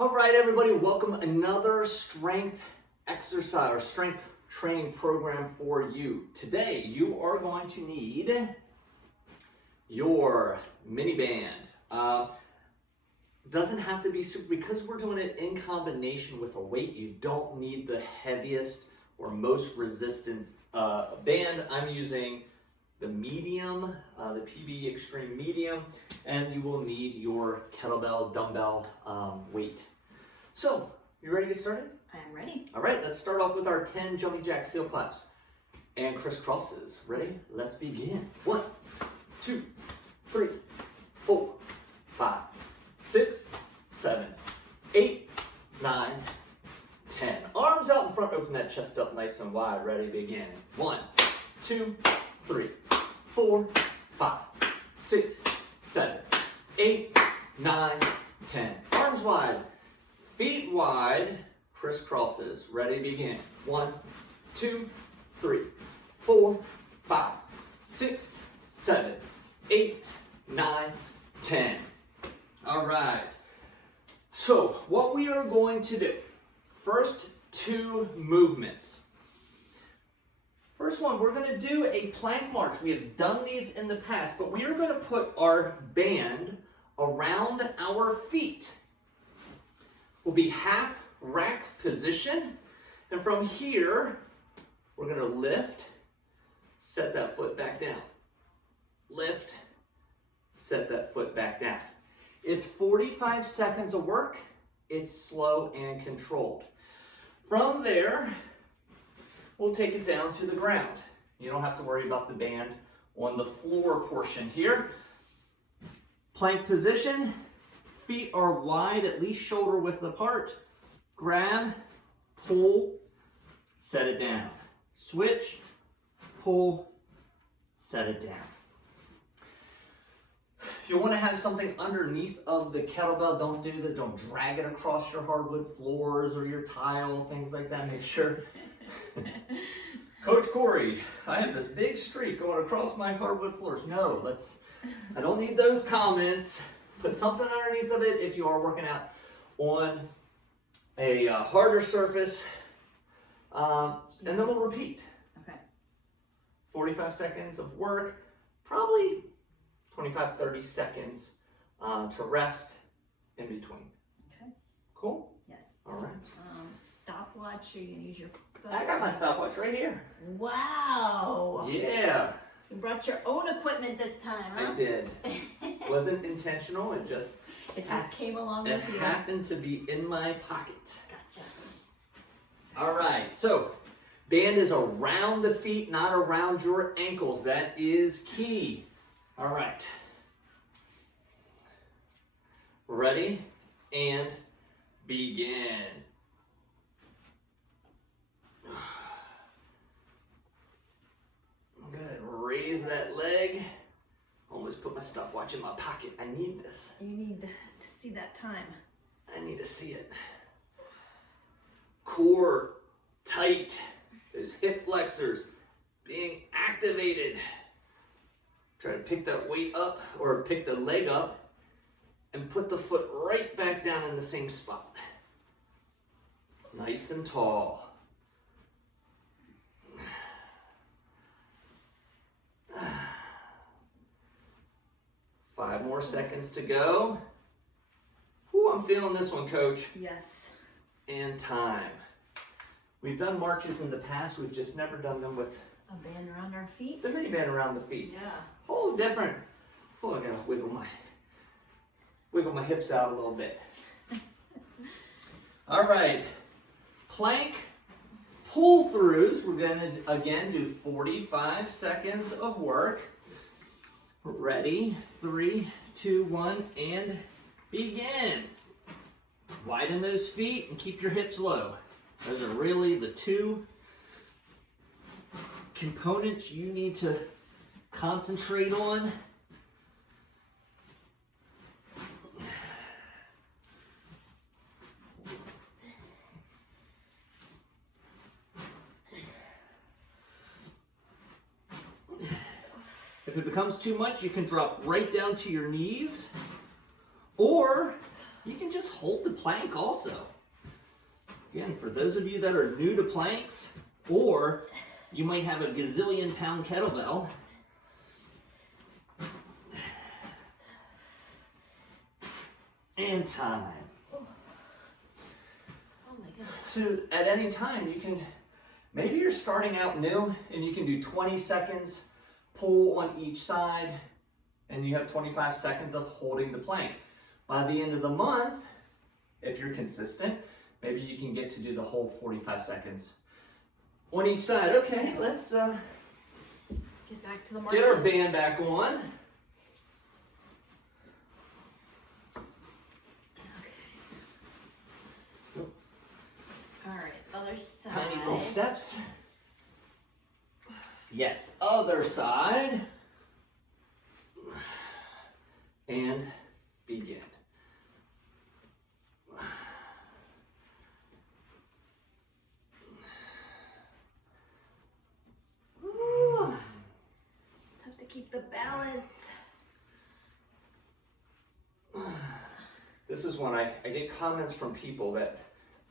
All right, everybody, welcome another strength exercise or strength training program for you. Today, you are going to need your mini band. Doesn't have to be super, because we're doing it in combination with a weight, you don't need the heaviest or most resistance band. I'm using the medium, the PB Extreme Medium, and you will need your kettlebell dumbbell weight. So, you ready to get started? I'm ready. All right, let's start off with our 10 jumping jack seal claps and crisscrosses. Ready? Let's begin. 1, 2, 3, 4, 5, 6, 7, 8, 9, 10. Arms out in front, open that chest up nice and wide. Ready, begin. 1, 2, 3, 4, 5, 6, 7, 8, 9, 10. Arms wide, feet wide, crisscrosses. Ready, begin. 1, 2, 3, 4, 5, 6, 7, 8, 9, 10. All right. So what we are going to do, first 2 movements. First one, we're going to do a plank march. We have done these in the past, but we are going to put our band around our feet. We'll be half rack position, and from here, we're going to lift, set that foot back down. Lift, set that foot back down. It's 45 seconds of work. It's slow and controlled. From there, we'll take it down to the ground. You don't have to worry about the band on the floor portion here. Plank position, feet are wide, at least shoulder width apart. Grab, pull, set it down. Switch, pull, set it down. If you want to have something underneath of the kettlebell, don't do that. Don't drag it across your hardwood floors or your tile, things like that. Make sure. Coach Corey, I have this big streak going across my hardwood floors. No, I don't need those comments. Put something underneath of it if you are working out on a harder surface. And then we'll repeat. Okay. 45 seconds of work, probably 25-30 seconds to rest in between. Okay. Cool? Yes. All right. Stopwatch, or you can use your phone. I got my stopwatch right here. Wow. Yeah. You brought your own equipment this time, huh? I did. Wasn't intentional. It just came along it with you. happened to be in my pocket. Gotcha. All right. So band is around the feet, not around your ankles. That is key. All right. Ready and begin. Good. Raise that leg. Almost put my stopwatch in my pocket. I need this. You need to see that time. I need to see it. Core tight. Those hip flexors being activated. Try to pick that weight up or pick the leg up and put the foot right back down in the same spot. Nice and tall. 5 more seconds to go. Ooh, I'm feeling this one, Coach. Yes. And time. We've done marches in the past. We've just never done them with A band around our feet. the mini band around the feet. Yeah. Oh, different. Oh, I gotta wiggle my hips out a little bit. All right. Plank pull throughs. We're gonna again do 45 seconds of work. Ready? 3, 2, 1, and begin. Widen those feet and keep your hips low. Those are really the 2 components you need to concentrate on. If it becomes too much, you can drop right down to your knees, or you can can just hold the plank also. Again, for those of you that are new to planks, or you might have a gazillion pound kettlebell, and time. Oh my goodness. So at any time you can, maybe you're starting out new and you can do 20 seconds pull on each side and you have 25 seconds of holding the plank. By the end of the month, if you're consistent, maybe you can get to do the whole 45 seconds on each side. Okay, let's Get back to the marches. get our band back on. All right, other side. Tiny little steps. Yes, other side. And begin. Ooh, tough to keep the balance. This is when I get comments from people that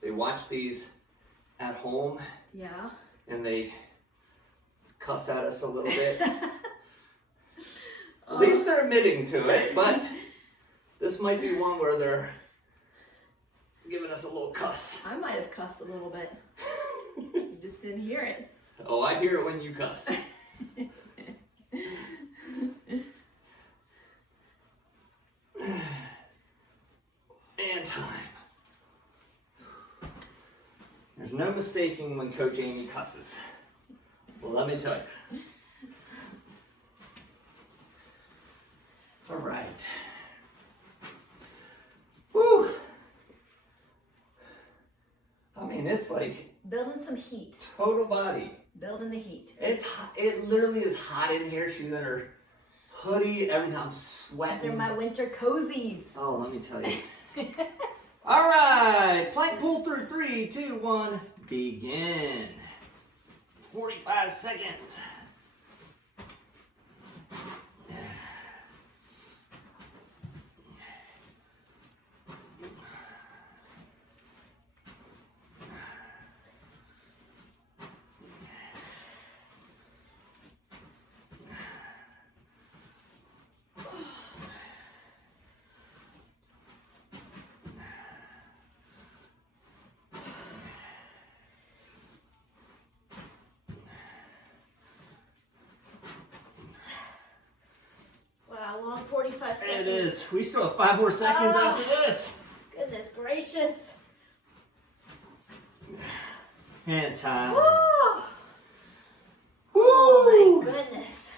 they watch these at home Yeah. and they cuss at us a little bit. At least they're admitting to it, but this might be one where they're giving us a little cuss. I might have cussed a little bit. You just didn't hear it. Oh, I hear it when you cuss. And time. There's no mistaking when Coach Amy cusses. Well, let me tell you. All right. Woo! I mean, it's like Building some heat. total body. Building the heat. It's hot. It literally is hot in here. She's in her hoodie. Everything. I'm These sweating. are my winter cozies. Oh, let me tell you. All right, plank pull through 3, 2, 1, begin. 45 seconds. Wow, long 45 seconds. It is. We still have 5 more seconds Oh. after this. Goodness gracious. And time. Woo! Woo! Oh my goodness.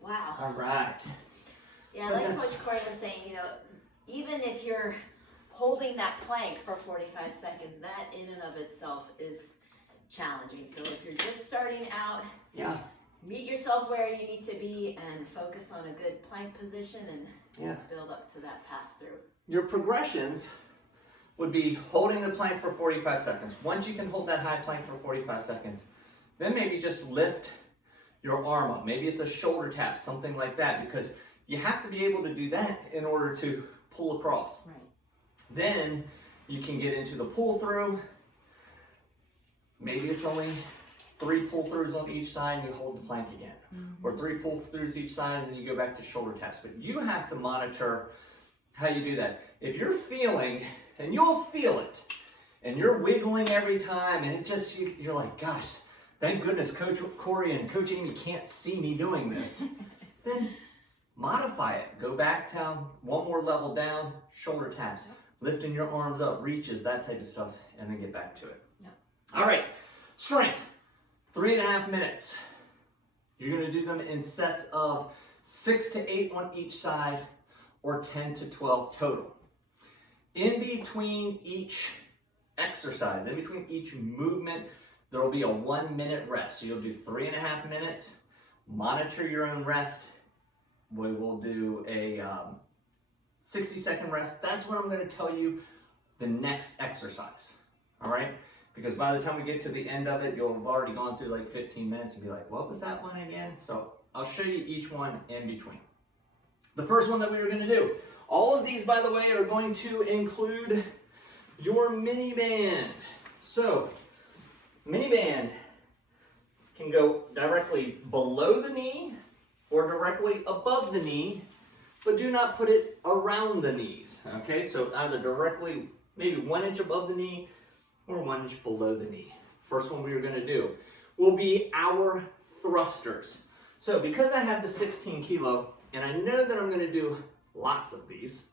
Wow. All right. Yeah, But like that's- Coach Corey was saying, you know, even if you're holding that plank for 45 seconds, that in and of itself is challenging. So if you're just starting out, Yeah. meet yourself where you need to be and focus on a good plank position and Yeah. build up to that pass through. Your progressions would be holding the plank for 45 seconds. Once you can hold that high plank for 45 seconds, then maybe just lift your arm up. Maybe it's a shoulder tap, something like that, because you have to be able to do that in order to pull across. Right. Then you can get into the pull through. Maybe it's only 3 pull throughs on each side and you hold the plank again. Or 3 pull throughs each side and then you go back to shoulder taps. But you have to monitor how you do that. If you're feeling, and you'll feel it, and you're wiggling every time and it just, you're like, gosh, thank goodness Coach Corey and Coach Amy can't see me doing this. Then modify it. Go back down, 1 more level down, shoulder taps, lifting your arms up, reaches, that type of stuff, and then get back to it. Yep. All right, strength, 3.5 minutes. You're gonna do them in sets of 6 to 8 on each side, or 10 to 12 total. In between each exercise, in between each movement, there will be a 1-minute rest. So you'll do 3.5 minutes, monitor your own rest. We will do a 60-second rest. That's when I'm gonna tell you the next exercise, all right? Because by the time we get to the end of it, you'll have already gone through like 15 minutes and be like, what was that one again? So I'll show you each one in between. The first one that we were gonna do, All of these, by the way, are going to include your mini band. So, mini band can go directly below the knee or directly above the knee, but do not put it around the knees, okay? So either directly, maybe 1 inch above the knee or 1 inch below the knee. First one we are gonna do will be our thrusters. So because I have the 16 kilo, and I know that I'm gonna do lots of these,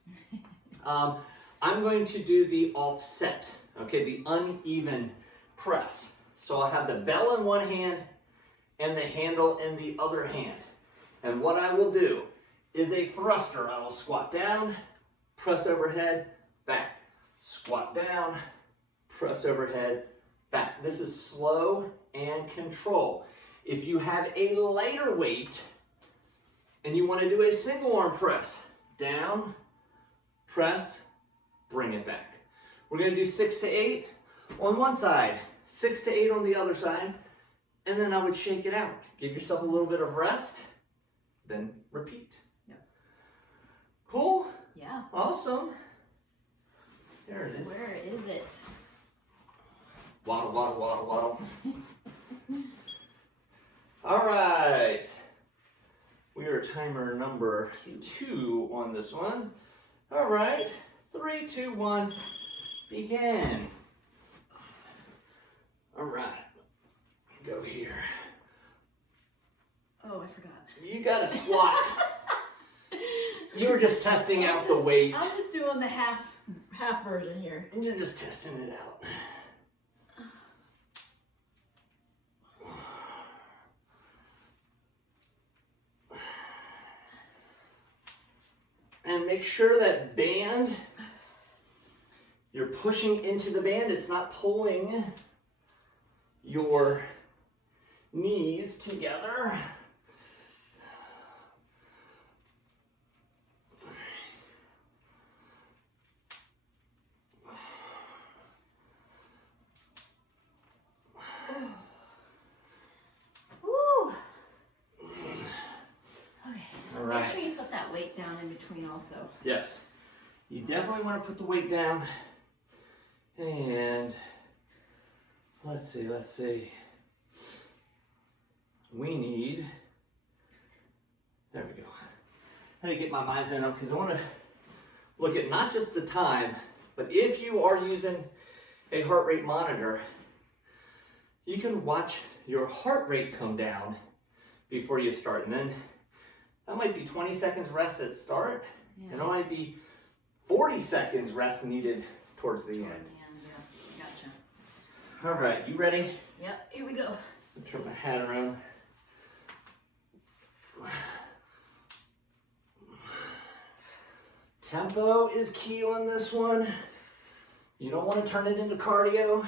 I'm going to do the offset, okay, the uneven press. So I have the bell in one hand and the handle in the other hand. And what I will do is a thruster. I will squat down, press overhead, back. Squat down, press overhead, back. This is slow and control. If you have a lighter weight and you want to do a single arm press, down, press, bring it back. We're going to do 6 to 8 on one side, 6 to 8 on the other side, and then I would shake it out. Give yourself a little bit of rest, then repeat. Yep. Cool? Yeah. Awesome. There it is. Where is it? Waddle, waddle, waddle, waddle. All right. We are timer number 2 on this one. All right. 3, 2, 1, begin. All right. Go here. Oh, I forgot. You got to squat. You were just testing out the weight. I'm just doing the half version here. And you're just testing it out. And make sure that band, you're pushing into the band. It's not pulling your knees together. Make sure you put that weight down in between also. Yes. You definitely want to put the weight down. And let's see. We need, there we go. I need to get my mind zone up because I want to look at not just the time, but if you are using a heart rate monitor, you can watch your heart rate come down before you start. And then that might be 20 seconds rest at start, and it might be 40 seconds rest needed towards the end. Yeah, gotcha. All right, you ready? Yep, here we go. I'll turn my hat around. Tempo is key on this one. You don't want to turn it into cardio.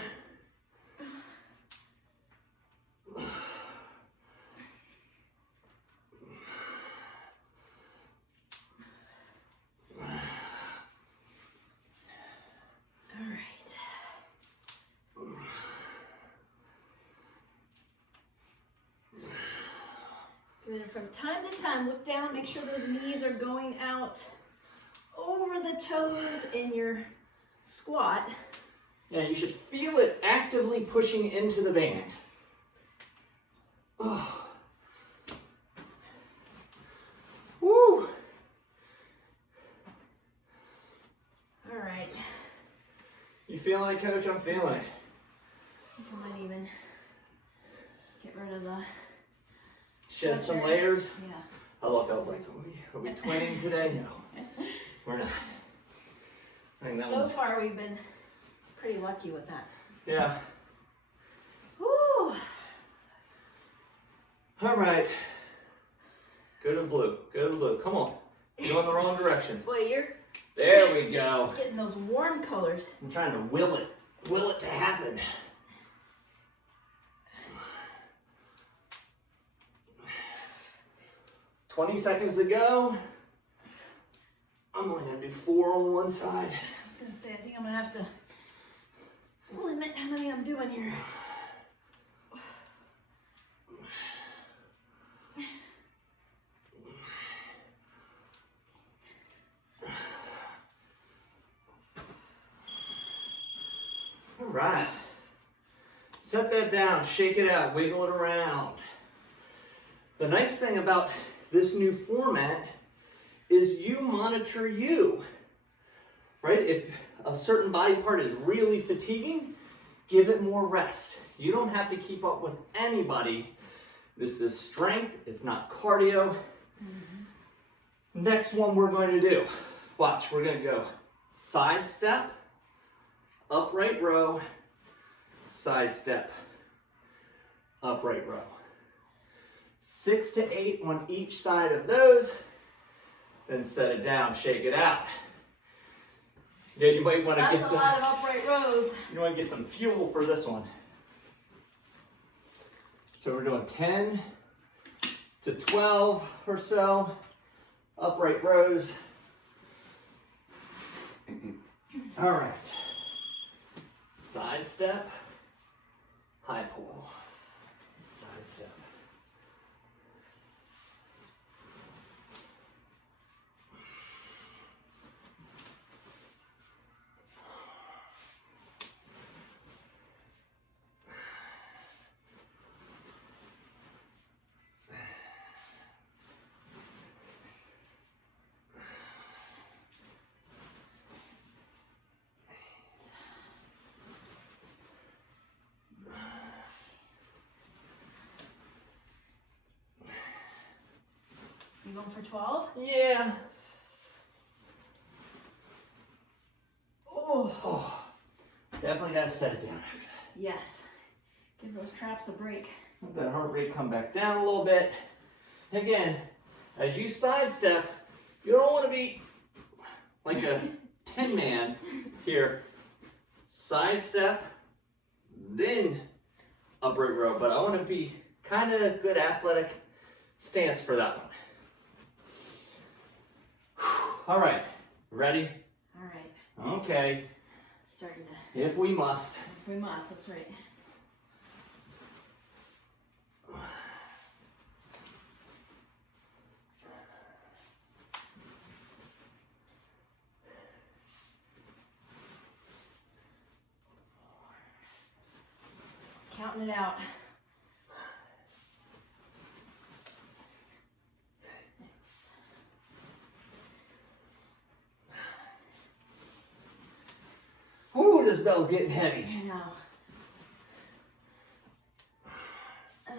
From time to time, look down, make sure those knees are going out over the toes in your squat. Yeah, you should feel it actively pushing into the band. Oh. Woo! All right. You feeling it, Coach? I'm feeling it. I might even get rid of the shed some layers. Yeah. I looked, I was like, are we twinning today? No, we're not. I think that so one's... far, we've been pretty lucky with that. Yeah. Woo! All right. Go to the blue. Go to the blue. Come on. You're going the wrong direction. Boy, you're... There we go. Getting those warm colors. I'm trying to will it to happen. 20 seconds to go. I'm only gonna do 4 on one side. I was gonna say, I think I'm gonna have to limit how many I'm doing here. All right. Set that down, shake it out, wiggle it around. The nice thing about this new format is you monitor you, right? If a certain body part is really fatiguing, give it more rest. You don't have to keep up with anybody. This is strength, it's not cardio. Next one we're going to do, watch, we're going to go side step, upright row, side step, upright row. 6 to 8 on each side of those, then set it down, shake it out. Yeah, you might want to get That's a lot of upright rows. You want to get some fuel for this one. So we're doing 10 to 12 or so upright rows. All right. Side step, high pull. Side step. You going for 12? Yeah. Oh. Definitely got to set it down after that. Yes. Give those traps a break. Let that heart rate come back down a little bit. Again, as you sidestep, you don't want to be like a 10-man here. Sidestep, then upright row. But I want to be kind of good athletic stance for that one. All right, ready? All right. Okay. Starting to. If we must. If we must, that's right. Counting it out. Ooh, this bell's getting heavy. I know. All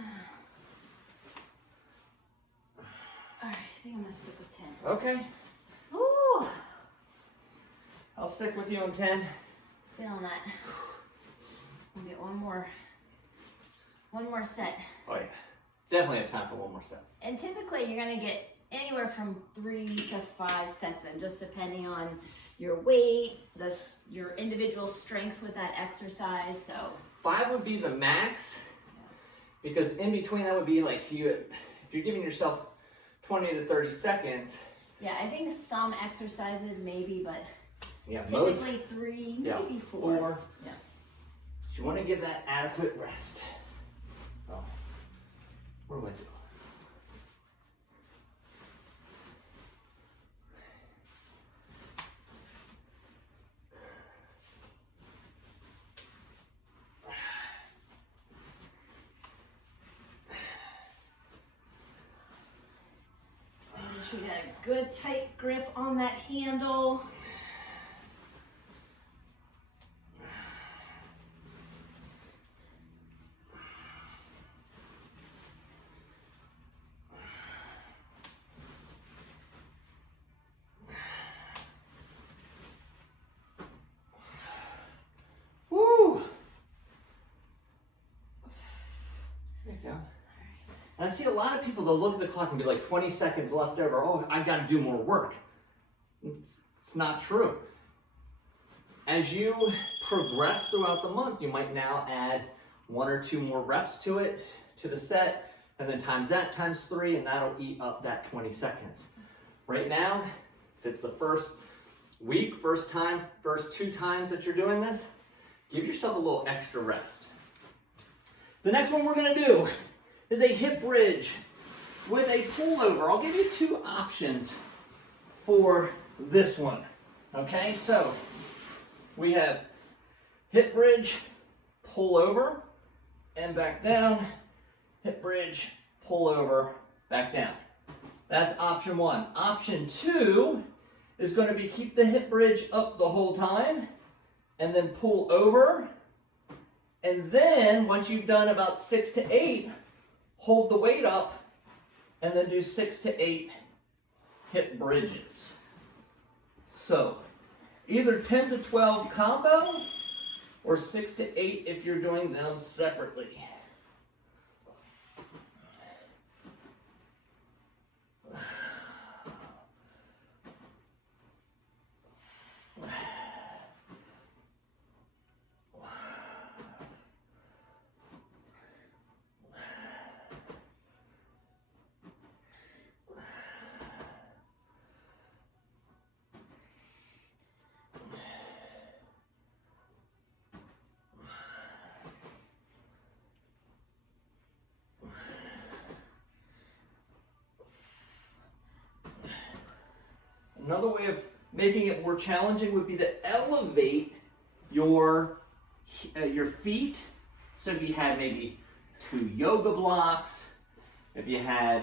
right, I think I'm gonna stick with 10. Okay, Ooh, I'll stick with you on 10. feeling that. We'll get one more set. Oh yeah, definitely have time for one more set. And typically you're gonna get anywhere from 3 to 5 sets in, just depending on your weight, your individual strength with that exercise. So 5 would be the max, because in between that would be like if you're giving yourself 20 to 30 seconds. yeah, I think some exercises maybe, but Yeah, typically 3, maybe 4. Yeah. You want to give that adequate rest. Oh, what do I do? Make sure you got a good tight grip on that handle. Woo! There you go. And I see a lot of people, they'll look at the clock and be like 20 seconds left over. Oh, I've got to do more work. It's not true. As you progress throughout the month, you might now add 1 or 2 more reps to it, to the set, and then times that times 3, and that'll eat up that 20 seconds. Right now, if it's the first week, first 2 times that you're doing this, give yourself a little extra rest. The next one we're going to do is a hip bridge with a pullover. I'll give you 2 options for this one. Okay, so we have hip bridge, pull over, and back down. Hip bridge, pull over, back down. That's option one. Option two is going to be keep the hip bridge up the whole time, and then pull over. And then, once you've done about 6 to 8, hold the weight up, and then do 6 to 8 hip bridges. So, either 10 to 12 combo, or 6 to 8 if you're doing them separately. Another way of making it more challenging would be to elevate your feet. So if you had maybe 2 yoga blocks, if you had,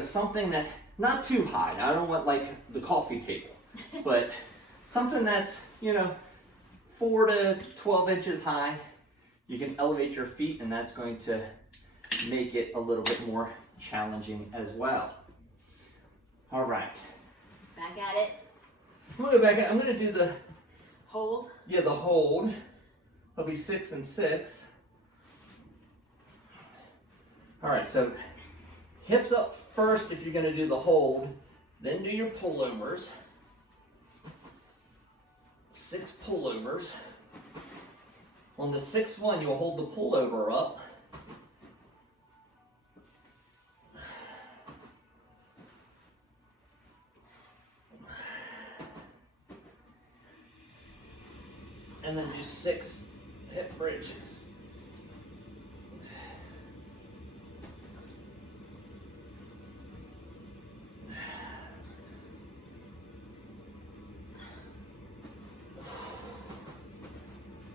something that, not too high. I don't want like the coffee table, but something that's, 4 to 12 inches high. You can elevate your feet, and that's going to make it a little bit more challenging as well. All right. Back at it. I'm going to go back. I'm going to do the hold. Yeah, the hold. It'll be 6 and 6. All right, so hips up first if you're going to do the hold. Then do your pullovers. 6 pullovers. On the 6th one, you'll hold the pullover up. And then do 6 hip bridges.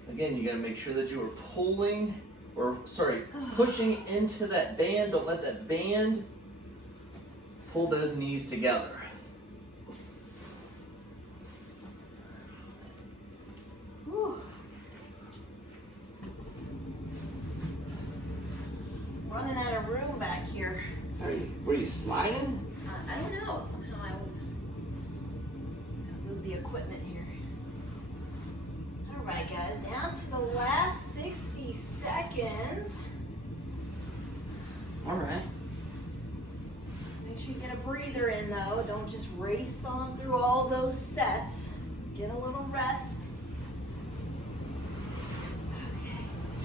Again, you gotta make sure that you are pushing into that band. Don't let that band pull those knees together. Running out of room back here. Were you sliding? I don't know. Somehow I was. Gotta move the equipment here. All right, guys, down to the last 60 seconds. All right. Just make sure you get a breather in, though. Don't just race on through all those sets. Get a little rest. Okay,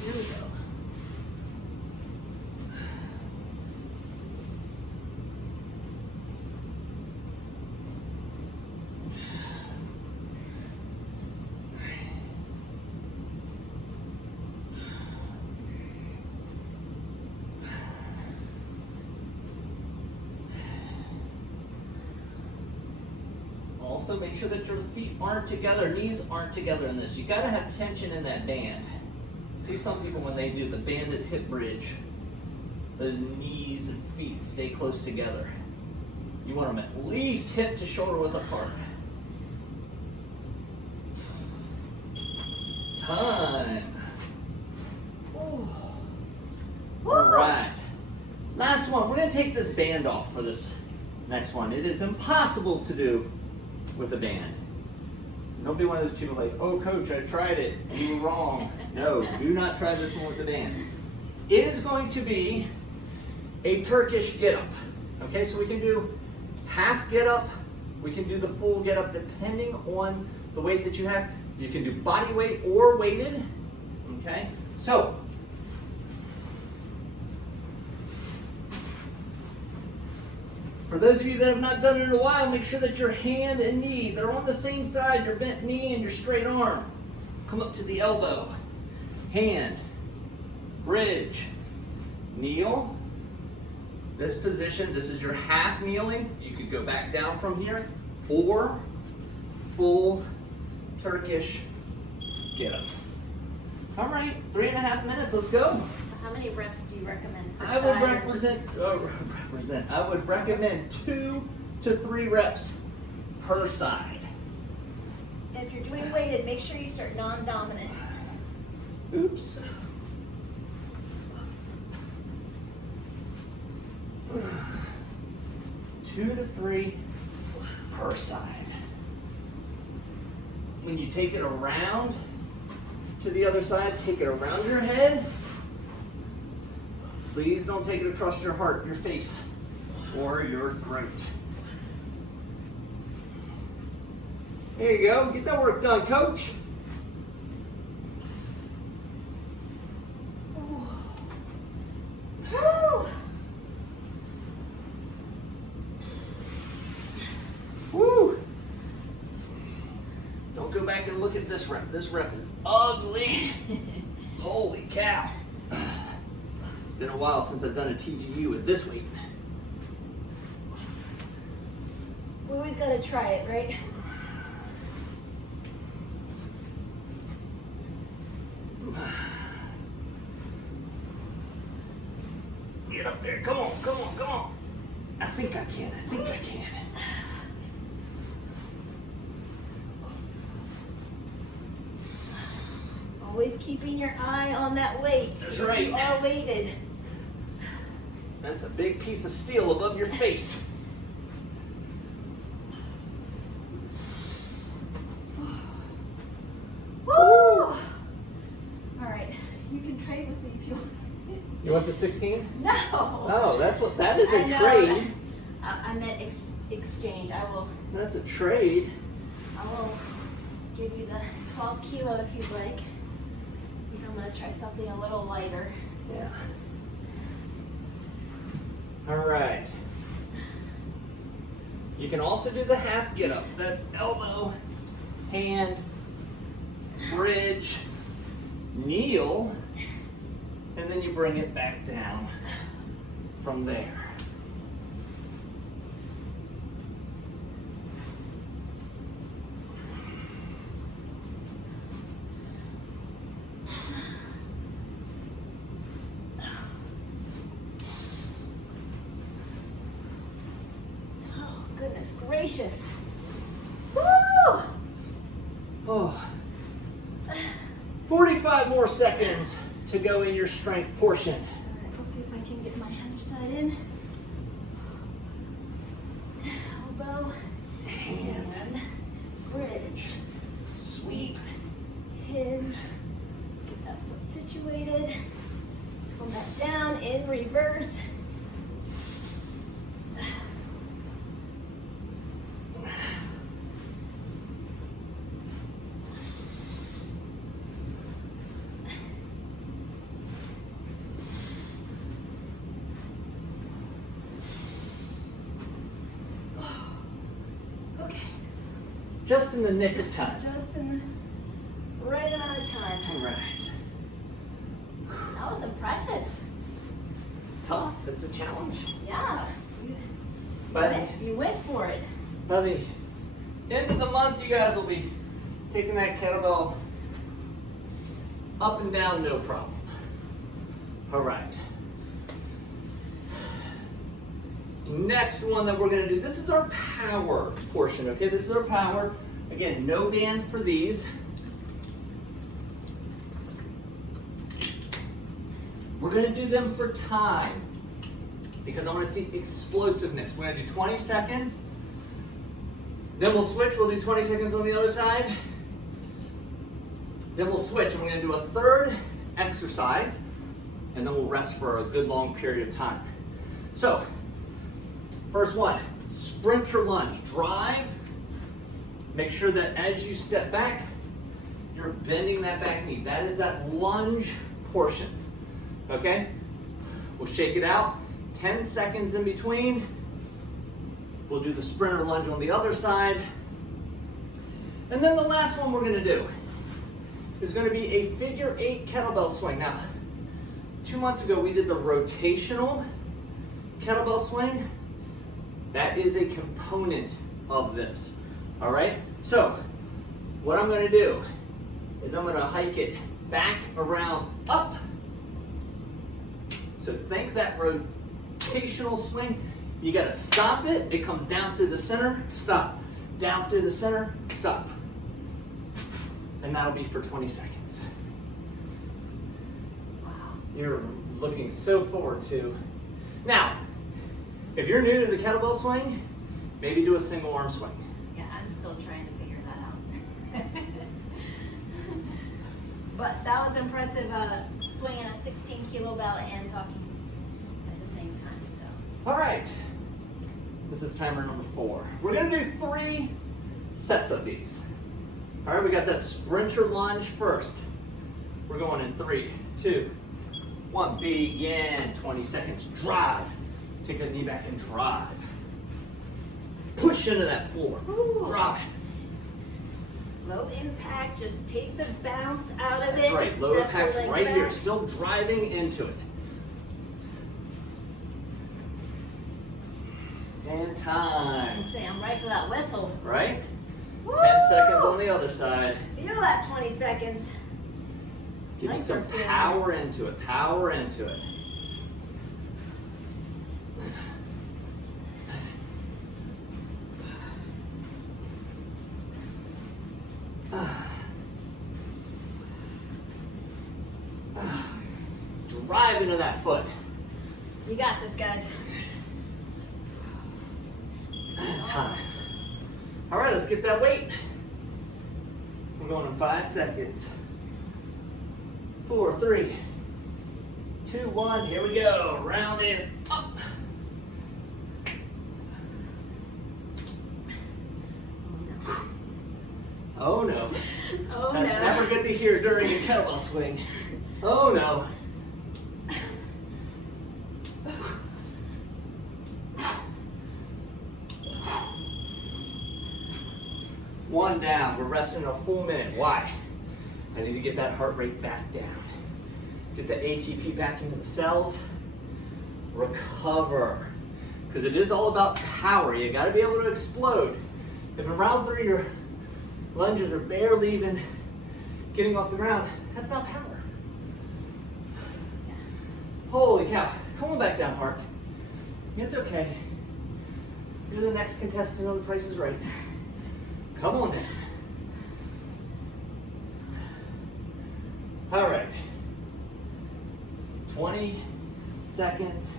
here we go. Also, make sure that your feet aren't together, knees aren't together in this. You gotta have tension in that band. See some people when they do the banded hip bridge, those knees and feet stay close together. You want them at least hip to shoulder width apart. Time. Ooh. All right. Last one. We're gonna take this band off for this next one. It is impossible to do with a band. Don't be one of those people like, oh coach, I tried it, you were wrong. No, do not try this one with the band. It is going to be a Turkish get up. Okay, so we can do half get up, we can do the full get up depending on the weight that you have. You can do body weight or weighted. Okay, so for those of you that have not done it in a while, make sure that your hand and knee, they're on the same side, your bent knee and your straight arm. Come up to the elbow. Hand, bridge, kneel. This position, this is your half kneeling. You could go back down from here, or full Turkish get up. All right, 3.5 minutes, let's go. So how many reps do you recommend per I would side? I would recommend 2 to 3 reps per side. If you're doing weighted, make sure you start non-dominant. Oops. Two to 3 per side. When you take it around to the other side, take it around your head. Please don't take it across your heart, your face, or your throat. There you go. Get that work done, coach. Woo! Woo! Don't go back and look at this rep. This rep is ugly. Holy cow. It's been a while since I've done a TGU with this weight. We always gotta try it, right? Get up there. Come on, come on, come on. I think I can. I think I can. Always keeping your eye on that weight. That's if right. You are weighted. That's a big piece of steel above your face. Woo! All right, you can trade with me if you want. You want the 16? No. Oh, that is I a know. trade. I meant exchange. That's a trade. I will give you the 12 kilo if you'd like. I think I'm gonna try something a little lighter. Yeah. All right. You can also do the half get up. That's elbow, hand, bridge, kneel, and then you bring it back down from there. Oh, goodness gracious. Woo! Oh. 45 more seconds to go in your strength portion. All right, let's see if I can get my other side in. Elbow, Hand, bridge, sweep, hinge. Get that foot situated. Come back down in reverse. Okay, just in the nick of time. just in the right amount of time. All right. That was impressive. It's tough. It's a challenge. Yeah, But you went for it. by the end of the month, you guys will be taking that kettlebell up and down, no problem. All right. Next one that we're going to do, this is our power portion, okay? This is our power. Again, no band for these. We're going to do them for time because I want to see explosiveness. We're going to do 20 seconds. Then we'll switch. We'll do 20 seconds on the other side. Then we'll switch and we're going to do a third exercise and then we'll rest for a good long period of time. So, first one, sprinter lunge. Drive. Make sure that as you step back, you're bending that back knee. That is that lunge portion. Okay? We'll shake it out. 10 seconds in between. We'll do the sprinter lunge on the other side. And then the last one we're going to do is going to be a figure 8 kettlebell swing. Now, 2 months ago we did the rotational kettlebell swing. That is a component of this. All right? So, what I'm going to do is I'm gonna hike it back, around, up. So think that rotational swing. You gotta stop it. It comes down through the center, stop. Down through the center, stop. And that'll be for 20 seconds. Wow. You're looking so forward to. Now, if you're new to the kettlebell swing, maybe do a single arm swing. Yeah, I'm still trying to figure that out. But that was impressive, swinging a 16 kilo bell and talking at the same time, so. All right, this is timer number 4. We're gonna do 3 sets of these. All right, we got that sprinter lunge first. We're going in 3, 2, 1, begin. 20 seconds, drive. Take that knee back and drive. Push into that floor, Ooh. drive. Low impact, just take the bounce out of That's it. right, low step impact's the leg right here, back. still driving into it. And time, I'm saying, I'm right for that whistle. right? Woo! 10 seconds on the other side. Feel that 20 seconds. Give me Nice some feeling. power into it, power into it. Drive into that foot. You got this, guys. Time. All right, let's get that weight. We're going in 5 seconds. 4, 3, 2, 1. Here we go. Round it up. Oh no. Oh That's no. never good to hear during a kettlebell swing. Oh no. One down. We're resting a full minute. Why? I need to get that heart rate back down. Get the ATP back into the cells. Recover. Because it is all about power. You got to be able to explode. If in round 3 your lunges are barely even getting off the ground, that's not power. Holy cow. Come on back down, Hart. It's okay. You're the next contestant on The Price is Right. Come on down. All right. 20 seconds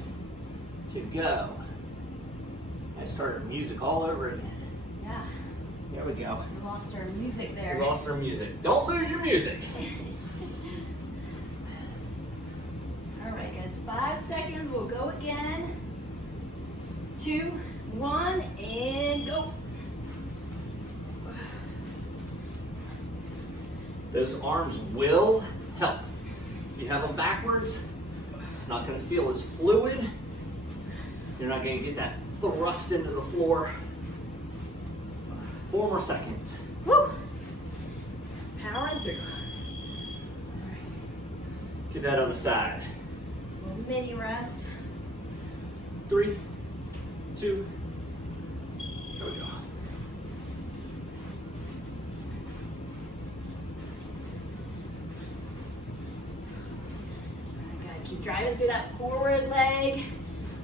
to go. I started music all over again. Yeah, There we go. we lost our music there. We lost our music. Don't lose your music. All right, guys, 5 seconds. We'll go again. 2, 1, and go. Those arms will help. If you have them backwards, it's not going to feel as fluid. You're not going to get that thrust into the floor. 4 more seconds. Woo! Powering through. Get that other side. Little mini rest. 3, 2, there we go. Keep driving through that forward leg.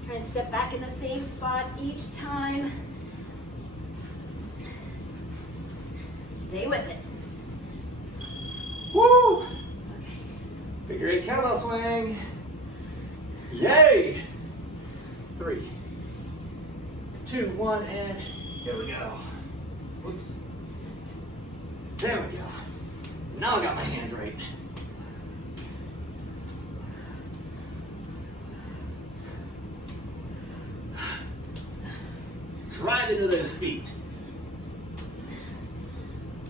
Try and step back in the same spot each time. Stay with it. Woo! Okay. Figure 8 kettlebell swing. Yay! 3, 2, 1, and here we go. Oops. There we go. Now I got my hands right. Drive into those feet.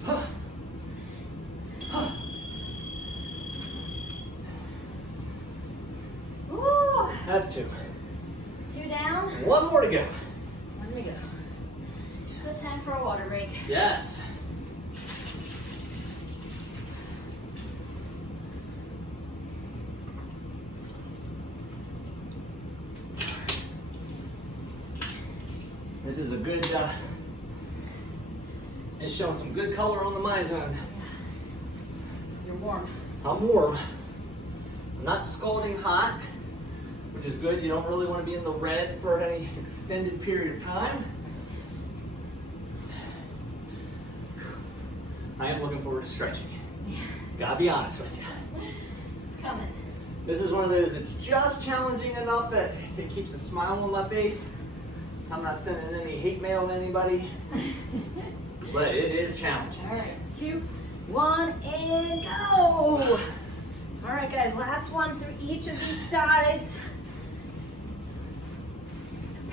Huh. Huh. Ooh. That's 2. 2 down. 1 more to go. 1 to go. Good time for a water break. Yes. This is a good, it's showing some good color on the My Zone. warm. I'm warm. I'm not scalding hot, which is good. You don't really want to be in the red for any extended period of time. I am looking forward to stretching. Gotta be honest with you. It's coming. This is one of those that's just challenging enough that it keeps a smile on my face. I'm not sending any hate mail to anybody, but it is challenging. All right, 2, 1, and go. All right, guys, last one through each of these sides.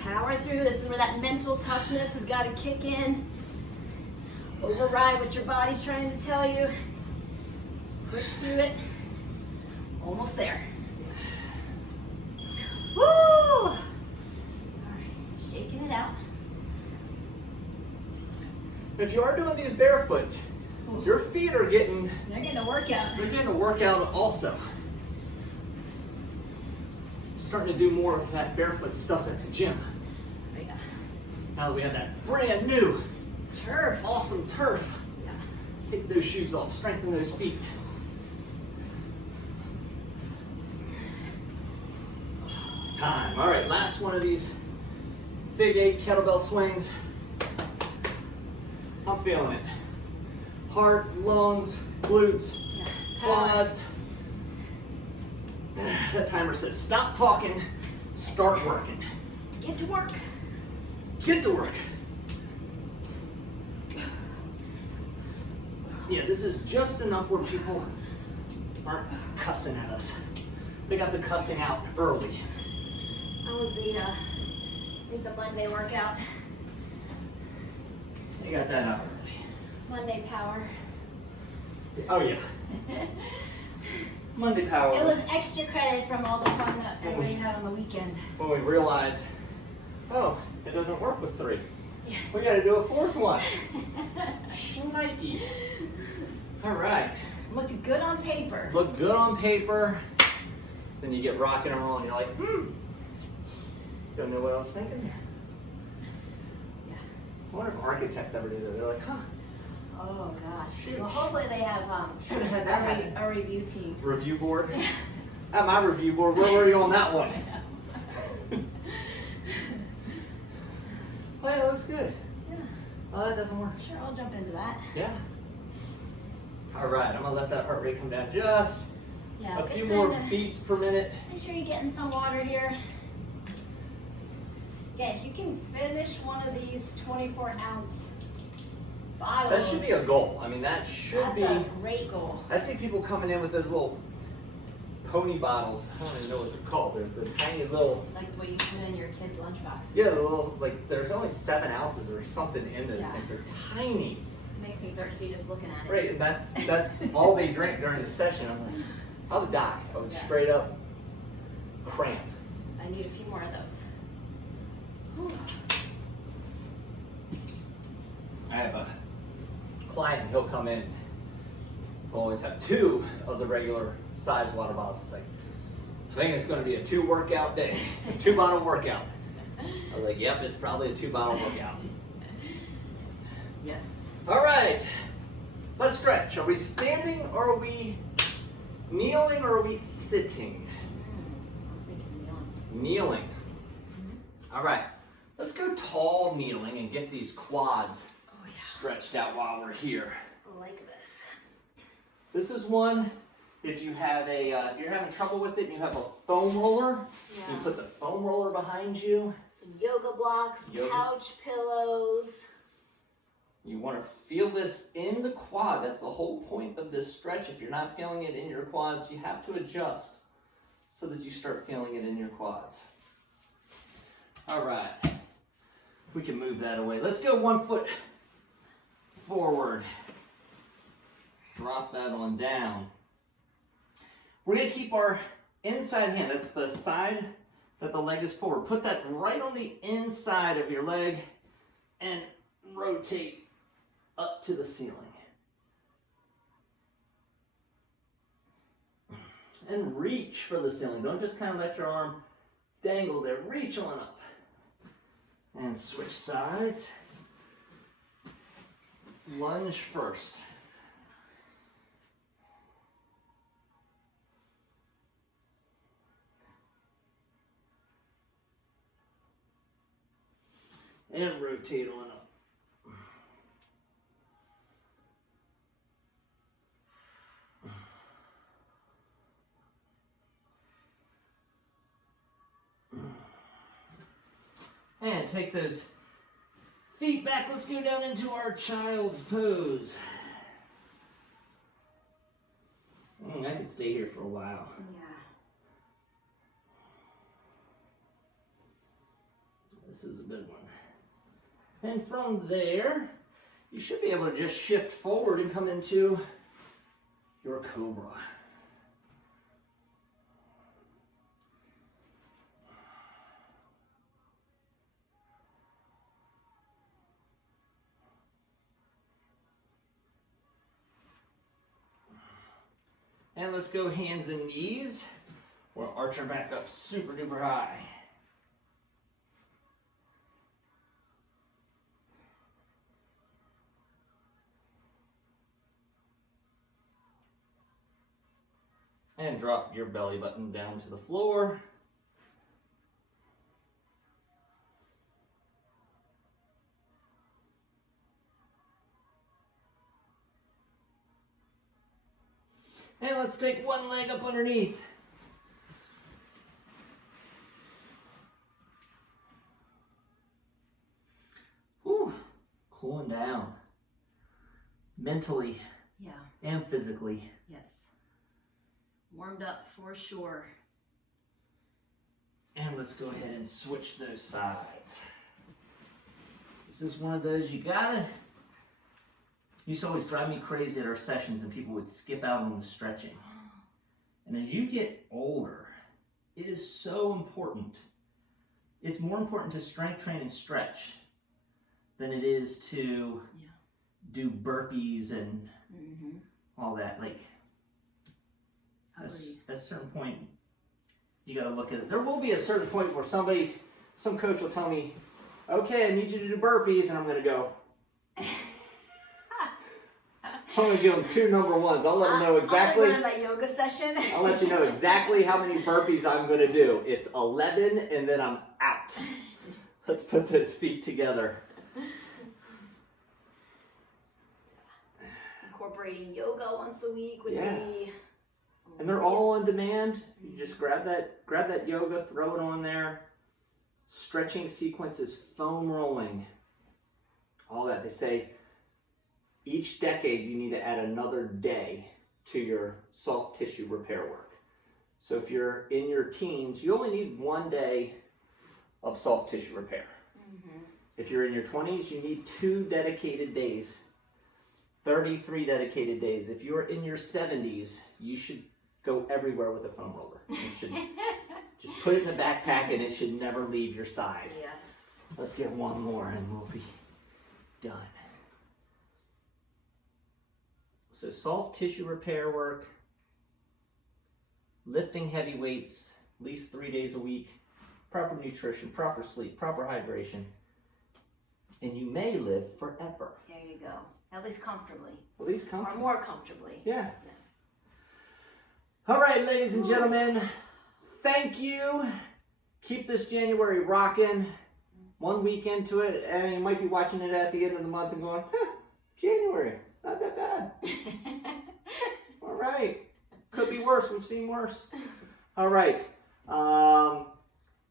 Power through. This is where that mental toughness has got to kick in. Override what your body's trying to tell you. Just push through it. Almost there. Woo! All right, shaking it out. If you are doing these barefoot, your feet are getting, They're getting a workout. they're getting a workout also. Starting to do more of that barefoot stuff at the gym. Oh, yeah. Now that we have that brand new, Turf. awesome turf. Yeah. Take those shoes off, strengthen those feet. Time. All right, last one of these Fig 8 kettlebell swings. I'm feeling it. Heart, lungs, glutes, Yeah. quads. That timer says stop talking, start working. Get to work. Get to work. Yeah, this is just enough where people aren't cussing at us. They got the cussing out early. That was the Monday workout. They got that out early. Monday power. Oh yeah. Monday power. It was extra credit from all the fun that everybody had on the weekend. When we realized, oh, it doesn't work with 3. Yeah. We got to do a 4th one. Shnikey. All right. Looked good on paper. Look good on paper. Then you get rocking and rolling. You're like, don't know what I was thinking. Yeah. I wonder if architects ever do that. They're like, huh. Oh gosh. Shoot. Well, hopefully they have Should have had that happen. a review team. Review board. At my review board, where were you on that one? Oh yeah, that looks good. Yeah. Oh, that doesn't work. Sure, I'll jump into that. Yeah. All right, I'm gonna let that heart rate come down just Yeah. a good few time more to beats per minute. Make sure you're getting some water here. Yeah, if you can finish one of these 24-ounce bottles. That should be a goal. I mean, that should That's be. a great goal. I see people coming in with those little pony bottles. I don't even know what they're called. They're the tiny little. Like what you put in your kids' lunchboxes. Yeah, the little, like, there's only 7 ounces or something in those Yeah. things. They're tiny. It makes me thirsty just looking at it. Right, and that's all they drink during the session. I'm like, I would die. I would Yeah. straight up cramp. I need a few more of those. Whew. I have a client, he'll come in, we'll always have 2 of the regular size water bottles. It's like, I think it's going to be a 2 workout day, a 2 bottle workout. I was like, yep, it's probably a 2 bottle workout. Yes. All right, let's stretch. Are we standing or are we kneeling or are we sitting? I'm thinking kneeling. Kneeling. All right, let's go tall kneeling and get these quads Oh yeah. stretched out while we're here. Like this. This is one, if you have a, if you're having trouble with it and you have a foam roller, Yeah. you put the foam roller behind you. Some yoga blocks, Yoga. couch pillows. You want to feel this in the quad. That's the whole point of this stretch. If you're not feeling it in your quads, you have to adjust so that you start feeling it in your quads. All right, we can move that away. Let's go 1 foot forward. Drop that on down. We're going to keep our inside hand. That's the side that the leg is forward. Put that right on the inside of your leg and rotate up to the ceiling. And reach for the ceiling. Don't just kind of let your arm dangle there. Reach on up. And switch sides. Lunge first. And rotate on up. And take those feet back. Let's go down into our child's pose. I could stay here for a while. Yeah. This is a good one. And from there, you should be able to just shift forward and come into your cobra. And let's go hands and knees. We'll arch our back up super duper high. And drop your belly button down to the floor. And let's take one leg up underneath. Whew, cooling down. Mentally and physically. Yes. Warmed up for sure. And let's go ahead and switch those sides. This is one of those you gotta. Used to always drive me crazy at our sessions and people would skip out on the stretching. And as you get older, it is so important. It's more important to strength train and stretch than it is to do burpees and all that. Like, at a certain point, you got to look at it. There will be a certain point where some coach will tell me, okay, I need you to do burpees, and I'm going to go. I'm going to give them 2 number ones. I'll let them know exactly. I'm going to my yoga session. I'll let you know exactly how many burpees I'm going to do. It's 11, and then I'm out. Let's put those feet together. Incorporating yoga once a week would be. And they're all on demand. You just grab that yoga, throw it on there. Stretching sequences, foam rolling, all that. They say each decade you need to add another day to your soft tissue repair work. So if you're in your teens, you only need 1 day of soft tissue repair. If you're in your 20s, you need 2 dedicated days, 33 dedicated days. If you're in your 70s, you should go everywhere with a foam roller. You should just put it in a backpack and it should never leave your side. Yes. Let's get one more and we'll be done. So soft tissue repair work, lifting heavy weights at least 3 days a week, proper nutrition, proper sleep, proper hydration, and you may live forever. There you go. At least comfortably. At least comfortably. Or more comfortably. Yeah. Yes. All right, ladies and gentlemen, thank you. Keep this January rocking. 1 week into it, and you might be watching it at the end of the month and going, January, not that bad. All right. Could be worse. We've seen worse. All right.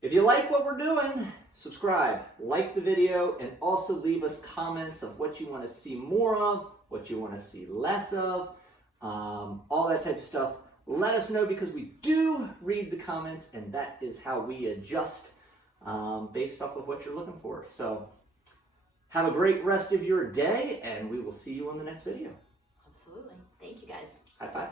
If you like what we're doing, subscribe, like the video, and also leave us comments of what you want to see more of, what you want to see less of, all that type of stuff. Let us know because we do read the comments, and that is how we adjust based off of what you're looking for. So have a great rest of your day, and we will see you on the next video. Absolutely. Thank you, guys. High five.